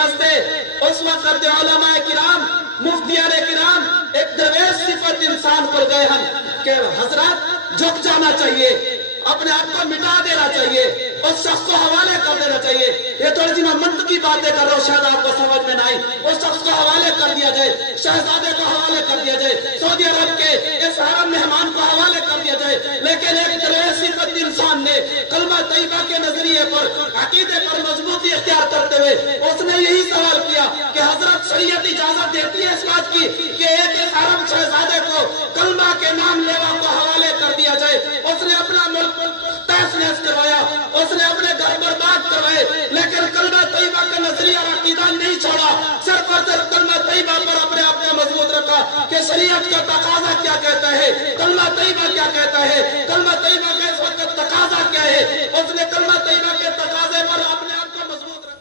واسطے اس وقت علماء کرام مفتیان کرام ایک درویش صفت انسان کو گئے ہیں کہ حضرات جھک جانا چاہیے، اپنے آپ کو مٹا دینا چاہیے، اس شخص کو حوالے کر دینا چاہیے. یہ تھوڑی سی میں منطقی باتیں کر رہا ہوں، شاید آپ کو سمجھ میں نہ آئی. اس شخص کو حوالے کر دیا جائے، شہزادے کو حوالے کر دیا جائے، سعودی عرب کے اس حرم مہمان کو حوالے کر دیا جائے. لیکن ایک درویش صفت انسان نے کلمہ طیبہ کے نظریے پر، عقیدے پر مضبوطی اختیار کرتے ہوئے اس نے یہی سوال کیا کہ حضرت شریعت اجازت دیتی ہے اس بات کی کہ ایک حرم شہزادے کو کلمہ کے نام لیوا کو حوالے کر دیا جائے. اس نے اپنا ملک تحس نحس کروایا، اس نے اپنے گھر برباد کروائے، لیکن کلمہ طیبہ کا نظریہ اور عقیدہ نہیں چھوڑا. صرف اور صرف کلمہ طیبہ پر اپنے آپ کو مضبوط رکھا کہ شریعت کا تقاضا کیا کہتا ہے، کلمہ طیبہ کیا کہتا ہے، کلمہ طیبہ کا اس وقت تقاضا کیا ہے. اس نے کلمہ طیبہ کے تقاضے پر اپنے آپ کو مضبوط رکھا.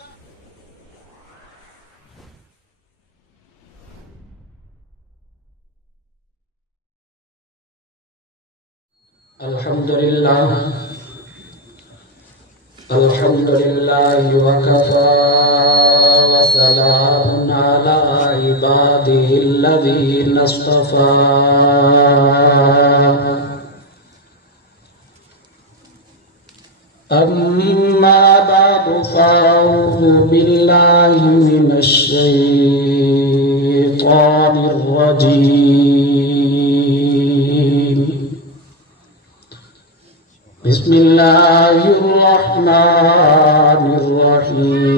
الحمدللہ وکفا وسلام علی عباده الذین اصطفى. اما بعد فاعوذ باللہ من الشیطان الرجیم. بسم اللہ الرحمن الرحیم.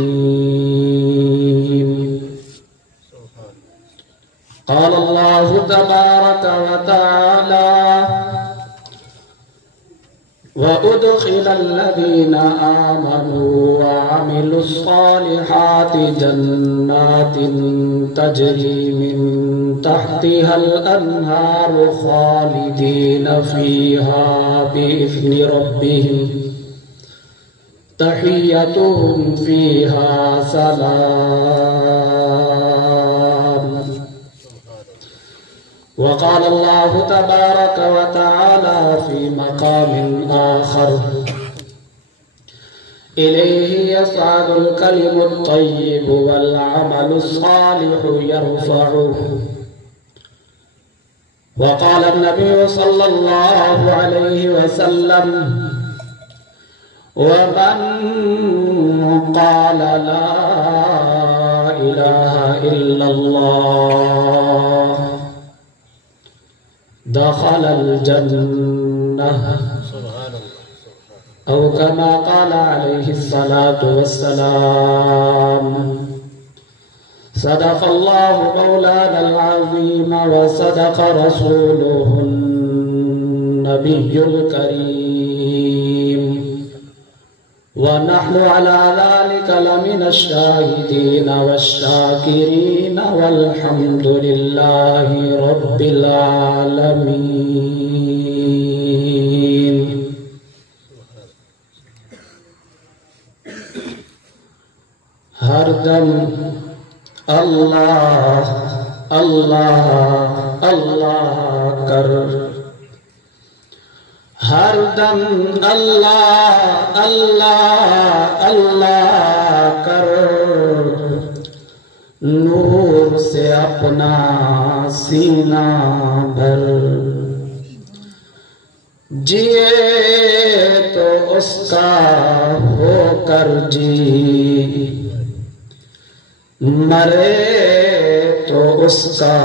قال اللہ تبارک وتعالی وَأُدْخِلَ الَّذِينَ آمَنُوا وَعَمِلُوا الصَّالِحَاتِ جَنَّاتٍ تَجْرِي مِن تَحْتِهَا الْأَنْهَارُ خَالِدِينَ فِيهَا بِإِذْنِ رَبِّهِمْ تَحِيَّتُهُمْ فِيهَا سَلَامٌ. وقال الله تبارك وتعالى في مقام آخر إليه يصعد الكلم الطيب والعمل الصالح يرفعه. وقال النبي صلى الله عليه وسلم ومن قال لا إله إلا الله دخل الجنة أو كما قال عليه الصلاة والسلام. صدق الله مولانا العظيم وصدق رسوله النبي الكريم ونحن على ذلك لمن الشاهدين والشاكرين والحمد لله رب العالمين. ہر دم اللہ اللہ اللہ کر، ہر دم اللہ اللہ اللہ کر، نور سے اپنا سینہ بھر. جیے تو اس کا ہو کر جی، مرے تو اس کا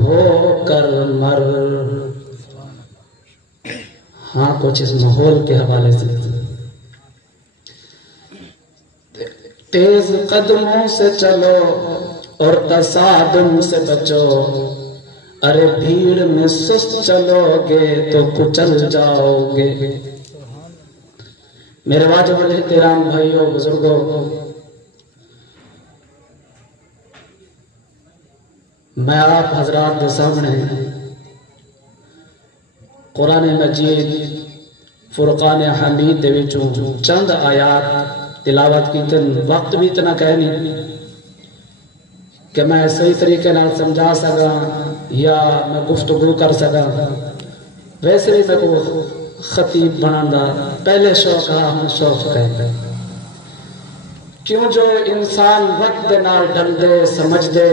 ہو کر مر. ہاں کچھ اس ماحول کے حوالے سے، تیز قدموں سے چلو اور تصادم سے بچو، ارے بھیڑ میں سست چلو گے تو کچل جاؤ گے. میرے واجب الاحترام بھائیوں بزرگوں، میں آپ حضرات کے سامنے قرآن مجید فرقان حمید دے وچوں چند آیات تلاوت کی. وقت بھی اتنا کہنی کہ میں صحیح طریقے نال سمجھا سکا یا میں گفتگو کر سکا. ویسے بھی میں کو خطیب بنانا پہلے شوق ہاں ہم شوق کہتے ہیں. کیوں جو انسان وقت دے نال ڈل دے سمجھ دے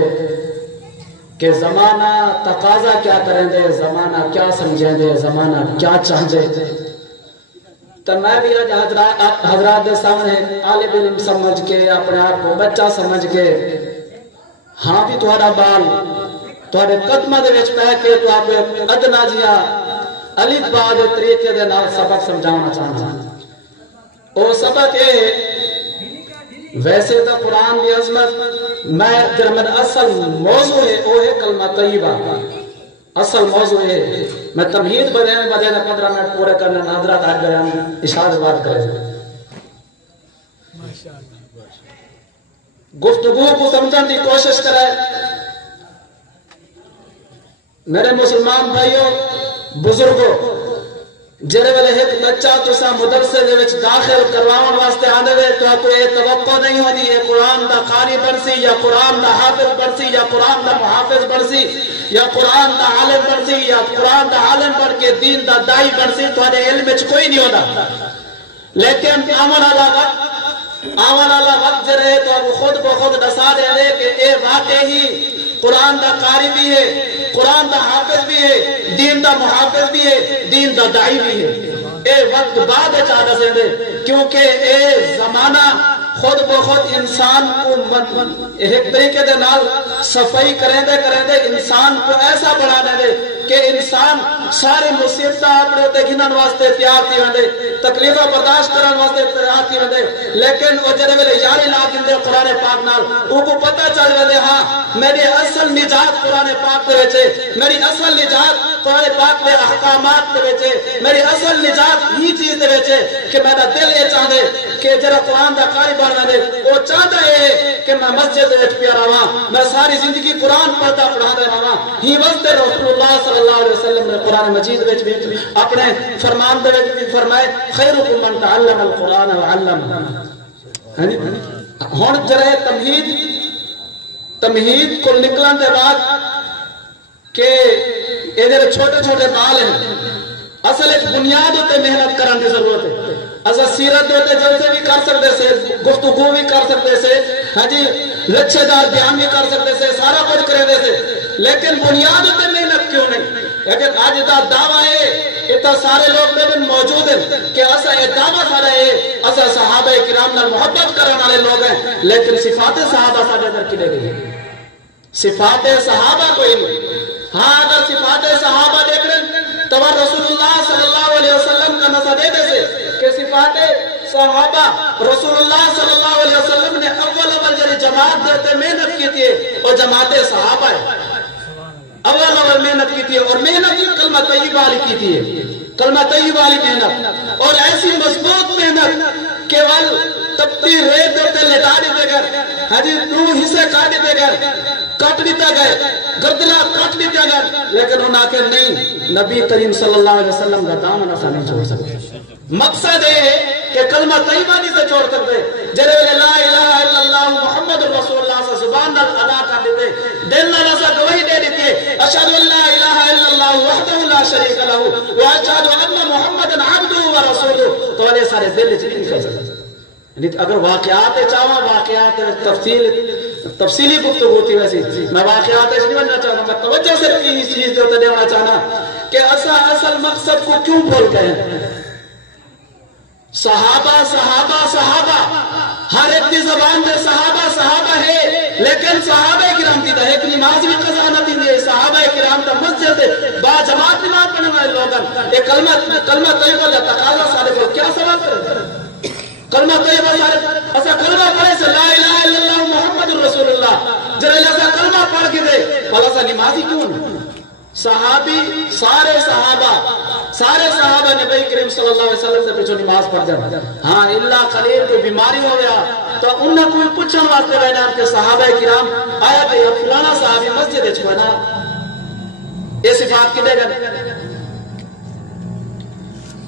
کہ زمانہ تقاضا کیا کریں دے، زمانہ کیا سمجھیں دے، زمانہ کیا چاہ دے، تو میں بھی حضرات دے سامنے عالم علم سمجھ کے اپنے آپ کو بچہ سمجھ کے ہاں بھی تھوڑا بال تھوڑے قدمہ دے وچ پہ کے تو آپ ادنا جیا الف با دے طریقے دے نال سبق سمجھانا چاہنا او سبق ہے ویسے تو قرآن کی عظمت میں جرمن اصل موضوع ہے وہ ہے کلمہ طیبہ اصل موضوع ہے میں تمہید بدے 15 منٹ پورے کرنے حضرات آ گئے ہم اشارہ بات کریں گفتگو کو سمجھنے کی کوشش کرے میرے مسلمان بھائیوں بزرگوں جڑے ویلے ایک بچہ تسا مدرسے دے وچ داخل کرواون واسطے آندے وے تو کوئی توقع نہیں ہوندی ہے قرآن دا قاری بنسی یا قرآن دا حافظ بنسی یا قرآن دا محافظ بنسی یا قرآن دا عالم بنسی یا قرآن دا عالم بن کے دین دا دائی بنسی تھوڑے علم وچ کوئی نہیں ہوندا لیکن آمن والا وقت جڑے تو خود بخود دسا دے کہ اے واقعی قرآن دا قاری بھی ہے قرآن دا حافظ بھی ہے دین دا محافظ بھی ہے دین دا دائی بھی ہے اے وقت بعد چاہتا سے دے کیونکہ اے زمانہ خود بخود انسان کو ایک طریقے دے نال صفائی کریں دے انسان کو ایسا بڑھانے دے کہ انسان سارے مصیبتہ اپنے ہوتے گھنن واسطے تیار تھی ہوندے تکلیفہ برداشت کرن واسطے تیار تھی ہوندے لیکن وہ جڑے ویلے یاری لاکن دے قرآن پاک نال وہ کو پتہ چل ویلے ہاں میری اصل نجات قرآن پاک دے وچے میری اصل نجات قرآن پاک دے احکامات دے وچے میری اصل نجات ہی چیز دے وچے کہ میرا دل یہ چاہدے کہ جڑا قرآن دا قاری بننا دے وہ چاہتا ہے کہ میں مسجد دے وچ پیا رہاں میں ساری زندگی قرآن پڑھتا پڑھاتا رہاں ہی واسطے رسول اللہ صلی اللہ علیہ وسلم نے قرآن مجید وچ بھی اپنے فرمان دے وچ بھی فرمائے خیرکم من تعلم القرآن وعلم ہن جڑے تمہید کو نکلن دے بعد کہ یہ جڑے چھوٹے چھوٹے بال ہیں اصل ایک بنیاد ہوتے محنت کرن دی ضرورت ہے اصل سیرت ہوتے جلسے بھی کر سکتے سے گفتگو بھی کر سکتے سے ہاں جی لچھے دار بیان بھی کر سکتے سے سارا کچھ کرے دے سے لیکن بنیاد ہوتے محنت کیوں نہیں لیکن آج دا دعویٰ ہے اتنا سارے لوگ میں موجود ہیں کہ ایسا یہ دعویٰ سارا ہے ایسا صحابہ کرام نال محبت کرنے والے لوگ ہیں لیکن صفات صحابہ سارے در کی لے گئی ہے صفات صحابہ کوئی نہیں ہاں اگر صفات صحابہ دیکھ رہے تو رسول اللہ صلی اللہ علیہ وسلم کا نظر دے دے سے کہ صفات صحابہ رسول اللہ صلی اللہ علیہ وسلم نے اول جلی جماعت دیتے محنت کی تھی اور جماعت صحابہ ہے اول محنت کی تھی اور محنت کی کلمہ طیبہ والی کی تھی کلمہ طیبہ والی محنت اور ایسی مضبوط محنت کیول تپتی ریت دیتے لٹا دیتے گر حجی دو حصے کاٹ دیتے گر کٹ دیتا گئے گردلہ کٹ دیتا گئے لیکن انہوں نے کہا نہیں نبی کریم صلی اللہ علیہ وسلم کا دامن ایسا نہیں چھوڑ سکتے مقصد ہے کہ کلمہ طیبہ نہیں سے چھوڑ سکتے جلے لا الہ الا اللہ محمد رسول اللہ سے زبان نال ادا کر دیتے دل نال ایسا گواہی دے دیتے اشہد ان لا الہ الا اللہ وحدہ لا شریک لہ واشہد ان محمد عبدہ و رسولہ تو والے سارے دل چلی نہیں کر سکتے اگر واقعات چاہاں واقعات تفصیلی گفتگو ہوتی ویسی میں واقعات اس نہیں بننا چاہنا میں توجہ سے اس چیز جو دینا چاہنا کہ اصل مقصد کو کیوں بھول گئے صحابہ ہر ایک کی زبان میں صحابہ ہے لیکن صحابہ کرام کی دا ایک نماز بھی قضا نہ دی ہے صحابہ کرام دا مسجد با جماعت نماز پڑھنے والے لوگ ایک کلمہ طیبہ دا تقاضا سارے کو کیا سوال کرے کلمہ طیبہ سارے ایسا کلمہ پڑھے سے لا الہ الا اللہ محمد رسول اللہ جرے ایسا کلمہ پڑھ کے دے بھلا سا نمازی کیوں صحابی سارے صحابہ نبی کریم صلی اللہ علیہ وسلم سے پیچھو نماز پڑھ جائے ہاں اللہ خلیل کوئی بیماری ہو گیا تو انہوں نے کوئی پوچھن واسطے رہنا کہ صحابہ کرام آیا کہ فلانا صحابی مسجد چھوڑنا یہ صفات کی دے گا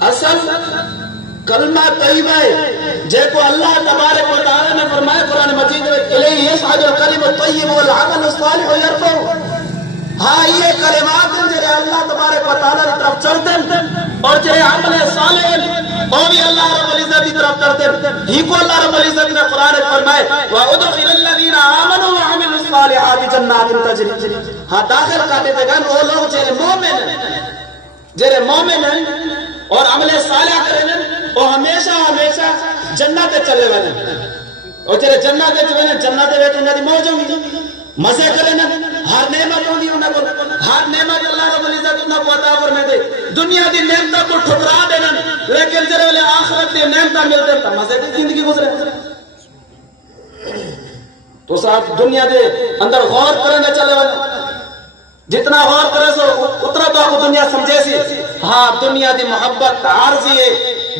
اصل کلمہ طیبہ ہے جے کو اللہ تبارک و تعالی نے فرمایا قرآن مجید میں الیہ یصعد الکلم الطیب والعمل الصالح یرفعہ ہاں یہ کلمات ہیں جنہیں اللہ تبارک و تعالی کی طرف چلتے ہیں اور جنہیں عمل صالح وہ بھی اللہ رب العزت کی طرف کرتے ہی کو اللہ رب العزت نے قرآن فرمائے وَأُدْخِلَ الَّذِينَ آمَنُوا وَعَمِلُوا الصَّالِحَاتِ جَنَّاتٍ تَجْرِي ہاں داخل کرتے تھے وہ لوگ جرے مومن ہیں اور عمل صالح کریں وہ ہمیشہ جنت چلے والے اور جرے جنت چلے جنت میں تو انہاں دی موج ہوندی مزے کریں ہر نعمت ہوندی انہاں کو ہر نعمت اللہ رب العزت انہاں کو عطا فرمائے دے دنیا دی نعمتوں کو ٹھکرا دینا لیکن جرے والے آخرت دی نعمتاں ملتے تو مزے دی زندگی گزرے تو صاحب دنیا دے اندر غور کرنے چلے والے جتنا غور کرے سو اتنا تو آپ دنیا سمجھے سی ہاں دنیا دی محبت عارضی ہے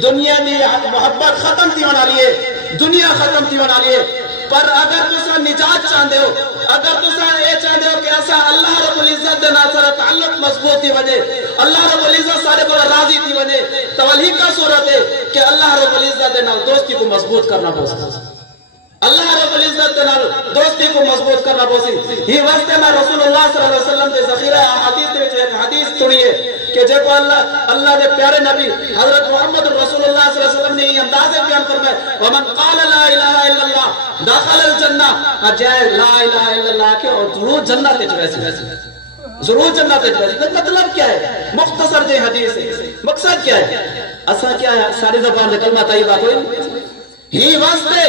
دنیا دی محبت ختم تھی بنا لیے دنیا ختم تھی بنا لیے پر اگر تسا نجات چاہتے ہو اگر تسا یہ چاہتے ہو کہ ایسا اللہ رب العزت دے ناصر تعلق مضبوط تھی وجہ اللہ رب العزت سارے کو راضی تھی وجہ تولی کا صورت ہے کہ اللہ رب العزت دے نال دوستی کو مضبوط کرنا پڑتا اللہ رب العزت دے نال دوستی کو مضبوط کرنا پوسی ہی واسطے میں رسول اللہ صلی اللہ علیہ وسلم دے ذخیرہ احادیث دے وچ ایک حدیث سنی ہے کہ جے کو اللہ دے پیارے نبی حضرت محمد رسول اللہ صلی اللہ علیہ وسلم نے یہ انداز بیان فرمایا ومن قال لا الہ الا اللہ دخل الجنہ جائے لا الہ الا اللہ کے اور ضرور جنت وچ ویسے ضرور جنت وچ ویسے مطلب کیا ہے مختصر جے حدیث ہے مقصد کیا ہے اسا کیا ہے ساری زبان دے کلمہ طیبہ کوئی ہی واسطے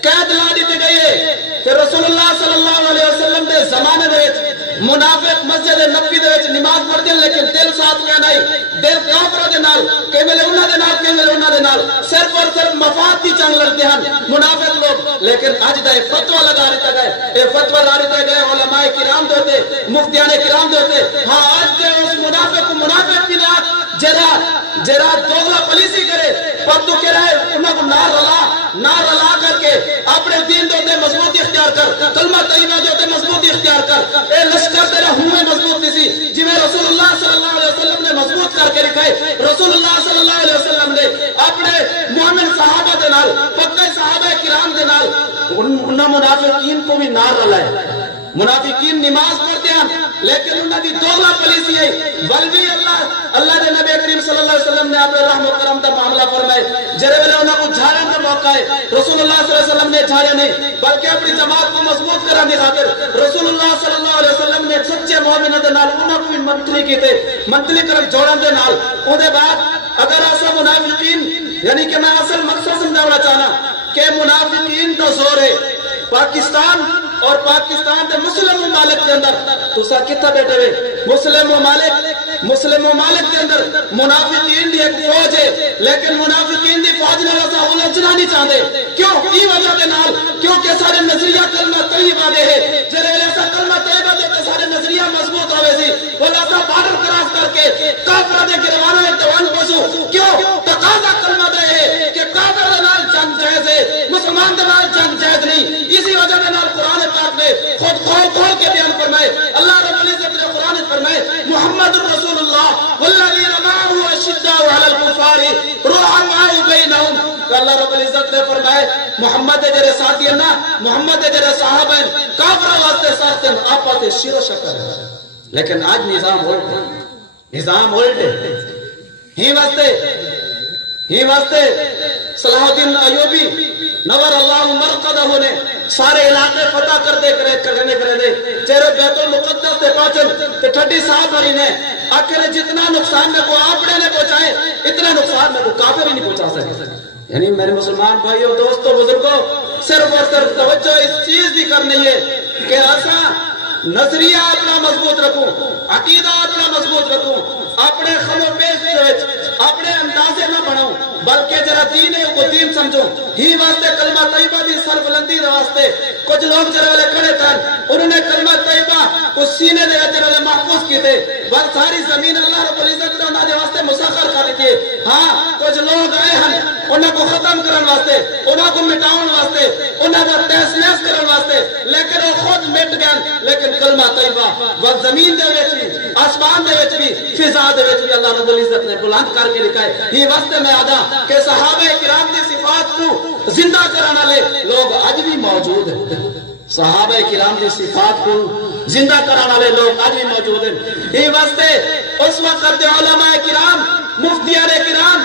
قید لا دیتے گئے کہ رسول اللہ صلی اللہ علیہ وسلم دے زمانے دے منافق مسجد نبی دے نماز پڑھ دیں لیکن دل ساتھ کیا نہیں دل کافروں دے نال کہ ملے انہاں دے نال کہ ملے انہاں دے نال صرف اور صرف مفاد کی جنگ لڑتے ہیں منافق لوگ لیکن اج دا فتوی لگا دیتا گئے اے فتوی لا دیتے گئے علماء کرام دے ہوتے مفتیان کرام دے ہوتے ہاں آج دے اس منافق کو منافق کی نات جرا دوغلا پلیسی کرے پر تو کہہ رہا ہے انہاں کو نہ رلا کر کے اپنے دین دوتے مضبوطی اختیار کر کلمہ طیبہ دوتے مضبوطی اختیار کر اے لشکر تیرا ہوئے مضبوط نہیں سی جی میں رسول اللہ صلی اللہ علیہ وسلم نے مضبوط کر کے رکھائے رسول اللہ صلی اللہ علیہ وسلم نے اپنے مومن صحابہ دے نال پکے صحابہ کرام دے نال انہاں منافقین کو بھی نہ رلائے منافقین نماز پڑھتے ہیں لیکن انہاں دی دوغلا پلیسی ہے بلکہ اللہ دے نبی کریم صلی اللہ علیہ وسلم نے اپنے رحم و کرم دا معاملہ فرمائے جرے ویلے انہاں کو جھاڑن کا موقع ہے رسول اللہ صلی اللہ علیہ وسلم نے جھاڑے نہیں بلکہ اپنی جماعت کو مضبوط کرنے خاطر رسول اللہ صلی اللہ علیہ وسلم نے سچے مومنوں دے نال انہاں کو بھی منتلی کیتے منتلی کرک جوڑن دے نال او دے بعد اگر ایسا منافقین یعنی کہ میں اصل مقصد سمجھانا چاہنا کہ منافقین کا زور ہے پاکستان اور پاکستان کے مسلم ممالک کے اندر تو سا کتنا بیٹھے ہوئے مسلم ممالک کے اندر منافقین دی ایک فوج ہے لیکن منافقین دی فوج نے ایسا الجھنا نہیں چاہتے کیوں کی وجہ دے نال کیونکہ سارے نظریہ کلمہ طیبہ دے ہے جرے ایسا کلمہ طیبہ دے تے سارے نظریہ مضبوط ہوئے سی وہ ایسا بارڈر کراس کر کے کافر دے گروانا اتوان پسو کیوں تقاضا کلمہ دے ہے کہ کافر دے نال جنگ جائز ہے مسلمان دے نال جنگ جائز نہیں اسی وجہ دے نال قرآن پاک نے خود کھول کے بیان فرمائے اللہ رب العزت نے قرآن فرمائے محمد رسول اللہ والذین معه اشداء علی الکفار رحماء بینہم کہ اللہ رب العزت نے فرمائے محمد دے جڑے ساتھی ہیں نا محمد دے جڑے صحابہ ہیں کافر واسطے ساتھ ہیں آپس شیر و شکر ہے لیکن آج نظام الٹ ہے ہی واسطے صلاح الدین ایوبی نور اللہ مرقدہ نے سارے علاقے فتح کرنے کرے دے چہرے بیت المقدس سے پہنچن تے ٹھڈی صاحب والی نے آخر جتنا نقصان میں کو اپنے نے پہنچائے اتنا نقصان میں کو کافر ہی نہیں پہنچا سکے یعنی میرے مسلمان بھائیوں دوستوں بزرگوں صرف اور صرف توجہ اس چیز کی کرنی ہے کہ ایسا نظریہ اپنا مضبوط رکھوں عقیدہ اپنا مضبوط رکھوں اپنے خلو پیش اپنے اندازے نہ بناؤں بلکہ جرا دین ہے وہ دین سمجھو ہی واسطے کلمہ طیبہ دی سر بلندی دے واسطے کچھ لوگ جرا والے کھڑے تھے انہوں نے کلمہ طیبہ کو سینے دے جرا والے محفوظ کی تھے بس ساری زمین اللہ رب العزت نے انہوں نے واسطے مسخر کر دی ہاں کچھ لوگ آئے ہیں انہوں کو ختم کرن واسطے انہوں کو مٹاؤن واسطے انہوں کو تہس نہس کرن واسطے لیکن وہ خود مٹ گئے لیکن کلمہ طیبہ وہ زمین دے وچ بھی آسمان دے وچ بھی فضا دے وچ بھی اللہ رب العزت نے بلند کر کے لکھا ہے ہی واسطے میں آدھا کہ صحابہ کرام دی صفات کو زندہ کرنے والے لوگ آج بھی موجود ہیں صحابہ کرام دی صفات کو زندہ کرنے والے لوگ آج بھی موجود ہیں ہی واسطے اس وقت علماء کرام مفتیان کرام